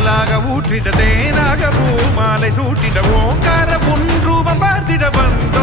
பாலாக ஊற்றிட தேனாக பூ மாலை சூட்டிட ஓங்கார பொன் ரூபம் பார்த்திட வந்த